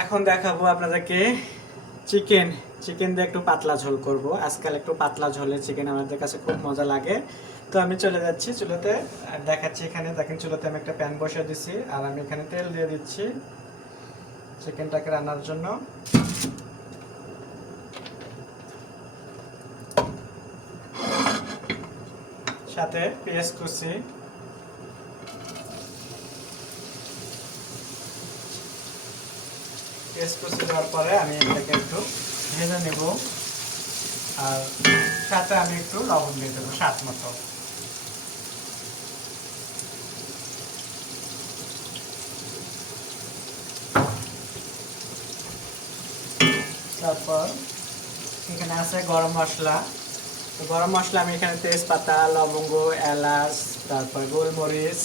এখন দেখাবো আপনাদেরকে চিকেন চিকেন দিয়ে একটু পাতলা ঝোল করব। আজকাল একটু পাতলা ঝোলের চিকেন আমাদের কাছে খুব মজা লাগে। তো আমি চলে যাচ্ছি চুলোতে আর দেখাচ্ছি। এখানে দেখেন চুলোতে আমি একটা প্যান বসিয়ে দিচ্ছি আর আমি এখানে তেল দিয়ে দিচ্ছি চিকেনটাকে রান্নার জন্য। সাথে পেঁয়াজ কুচি, পেঁয়াজ কুচি দেওয়ার পরে আমি এটাকে একটু ভেজে নেব আর সাথে আমি একটু লবণ দিয়ে দেবো স্বাদ মতো। তারপর এখানে আছে গরম মশলা। তো গরম মশলা আমি এখানে তেজপাতা, লবঙ্গ, এলাচ, তারপর গোলমরিচ,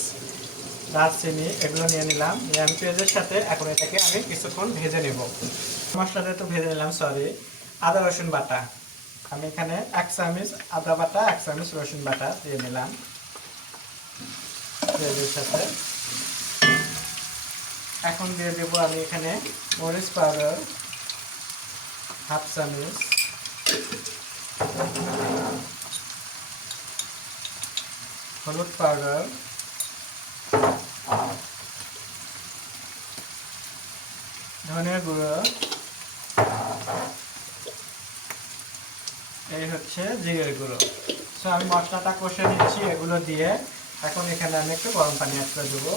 দারচিনি এগুলো নিয়ে নিলাম। আমি পেঁয়াজের সাথে এখন এটাকে আমি কিছুক্ষণ ভেজে নেব। মশলাটা একটু ভেজে নিলাম। সরি, আদা রসুন বাটা আমি এখানে 1 চামচ আদা বাটা, 1 চামচ রসুন বাটা দিয়ে নিলাম পেঁয়াজের সাথে। এখন দিয়ে দেবো আমি এখানে মরিচ পাউডার 1/2 চামচ, হলুদ পাউডার, ধনিয়া গুঁড়ো, এই হচ্ছে জিরের গুঁড়ো। সো আমি মশলাটা কষে নিচ্ছি এগুলো দিয়ে। এখন এখানে আমি একটু গরম পানি অ্যাড করে দেবো।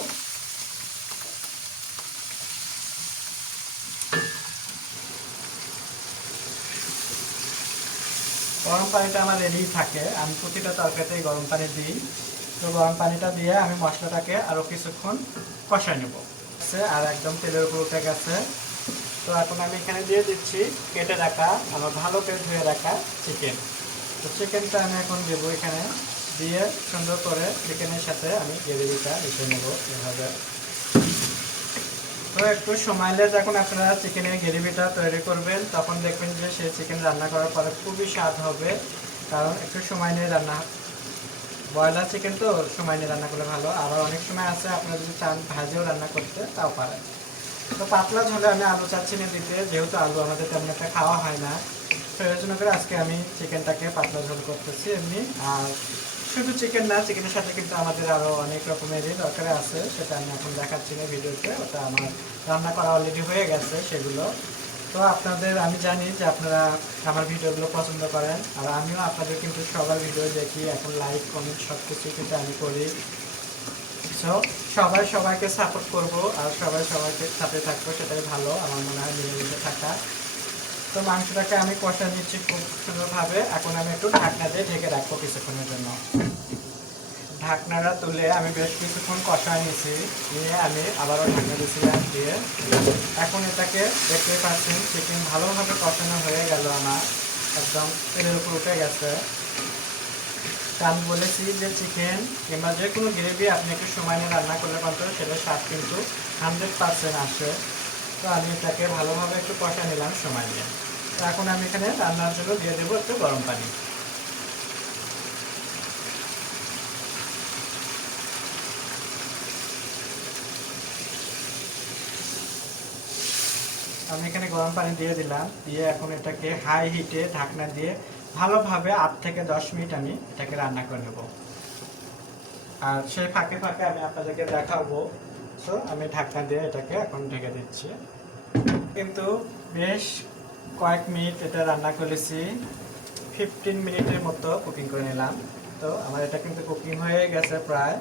গরম পানিটা আমার রেডি থাকে, আমি প্রতিটা তরকারিতেই গরম পানি দিই। তো গরম পানিটা দিয়ে আমি মশলাটাকে আরও কিছুক্ষণ কষাই নেব। আর একদম তেলের উপর উঠে গেছে। তো এখন আমি এখানে দিয়ে দিচ্ছি কেটে রাখা, আমার ভালো করে ধুয়ে রাখা চিকেন। তো চিকেনটা আমি এখন দেবো এখানে, দিয়ে সুন্দর করে চিকেনের সাথে আমি গ্রেভিটা মিশিয়ে নেব এভাবে। তো একটু সময় নিয়ে যখন আপনারা চিকেনের গ্রেভিটা তৈরি করবেন তখন দেখবেন যে সেই চিকেন রান্না করার পরে খুবই স্বাদ হবে। কারণ একটু সময় নিয়ে রান্না, ব্রয়লার চিকেন তো সময় নিয়ে রান্না করলে ভালো। আবার অনেক সময় আছে আপনারা যদি চান ভাজেও রান্না করতে, তাও পারেন। তো পাতলা ঝোলে আমি আলু চাচ্ছি না দিতে, যেহেতু আলু আমাদের তেমন একটা খাওয়া হয় না। তো এর জন্য করে আজকে আমি চিকেনটাকে পাতলা ঝোল করতেছি এমনি। আর শুধু চিকেন না, চিকেনের সাথে কিন্তু আমাদের আরও অনেক রকমেরই দরকার আছে, সেটা আমি এখন দেখাচ্ছি না ভিডিওতে। ওটা আমার রান্না করা অলরেডি হয়ে গেছে সেগুলো। তো আপনাদের, আমি জানি যে আপনারা আমার ভিডিওগুলো পছন্দ করেন, আর আমিও আপনাদের কিন্তু সবার ভিডিও দেখি। এখন লাইক কমেন্ট সব কিছু কিন্তু আমি করি। সো সবাই সবাইকে সাপোর্ট করব আর সবাই সবাইকে সাথে থাকবো, সেটাই ভালো আমার মনে হয়, মিলেমিশে থাকা। তো মাংসটাকে আমি কষা নিচ্ছি খুব সুন্দরভাবে। এখন আমি একটু ঢাকনা দিয়ে ঢেকে রাখবো কিছুক্ষণের জন্য। ঢাকনাটা তুলে আমি বেশ কিছুক্ষণ কষায় নিয়েছি, নিয়ে আমি আবারও ঢাকনা দিয়েছিলাম দিয়ে। এখন এটাকে দেখতে পাচ্ছেন চিকেন ভালোভাবে কষানো হয়ে গেল আমার, একদম তেলের উপর উঠে গেছে। আমি বলেছি যে চিকেন কিংবা যে কোনো গ্রেভি আপনি একটু সময় নিয়ে রান্না করলে পারতো সেটার স্বাদ কিন্তু 100% আসে। তো আমি এটাকে ভালোভাবে একটু কষা নিলাম সময় নিয়ে। তো এখন আমি এখানে রান্নার জন্য দিয়ে দেবো একটু গরম পানি। আমি এখানে গরম পানি দিয়ে দিলাম, দিয়ে এখন এটাকে হাই হিটে ঢাকনা দিয়ে ভালোভাবে 8 থেকে 10 মিনিট আমি এটাকে রান্না করে নেব। আর সেই ফাঁকে ফাঁকে আমি আপনাদেরকে দেখাবো। সো আমি ঢাকনা দিয়ে এটাকে এখন ঢেকে দিচ্ছি। কিন্তু বেশ কয়েক মিনিট এটা রান্না করেছি, 15 মিনিটের মতো কুকিং করে নিলাম। তো আমার এটা কিন্তু কুকিং হয়ে গেছে প্রায়।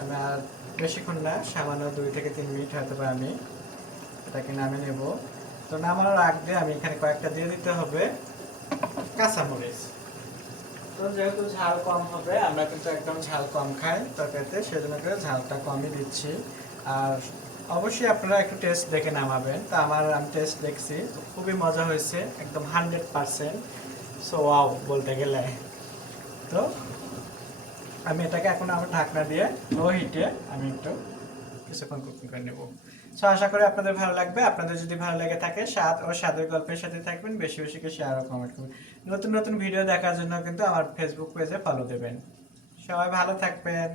আমি আর বেশিক্ষণ না, সামান্য 2 থেকে 3 মিনিট হয়তো বা আমি এটাকে নামিয়ে নেব। তো নামানোর আগে আমি এখানে কয়েকটা দিয়ে দিতে হবে কাঁচামরিচ। তো যেহেতু ঝাল কম হবে, আমরা কিন্তু একদম ঝাল কম খাই তরকারিতে, সেজন্য করে ঝালটা কমই দিচ্ছি। আর অবশ্যই আপনারা একটু টেস্ট দেখে নামাবেন। তো আমি টেস্ট দেখছি, খুবই মজা হয়েছে, একদম 100%। সো ওয়াও বলতে গেলে। তো আমি এটাকে এখন আমার ঢাকনা দিয়ে লো হিটে আমি একটু কিছুক্ষণ কুকিং করে নেব। সো আশা করি আপনাদের ভালো লাগবে। আপনাদের যদি ভালো লেগে থাকে স্বাদ ও স্বাদের গল্পের সাথে থাকবেন, বেশি বেশি করে শেয়ার ও কমেন্ট করবেন। নতুন নতুন ভিডিও দেখার জন্য কিন্তু আমার ফেসবুক পেজে ফলো দেবেন। সবাই ভালো থাকবেন।